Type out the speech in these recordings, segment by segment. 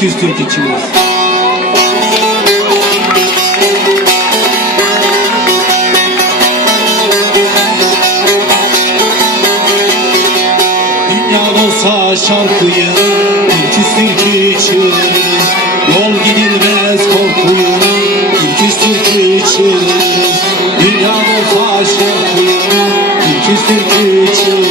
Türküz Türk içimiz. Dünya olsa şarkıyı Türküz Türk içimiz. Yol gidilmez korkuyu Türküz Türk içimiz. Dünya şarkıyı Türküz Türk içimiz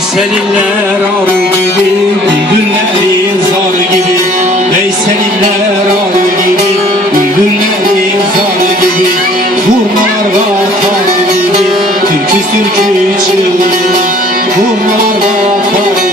Veysel'inler arı Vakar gibi, Türküz türkü çığır. Vurmalar vakar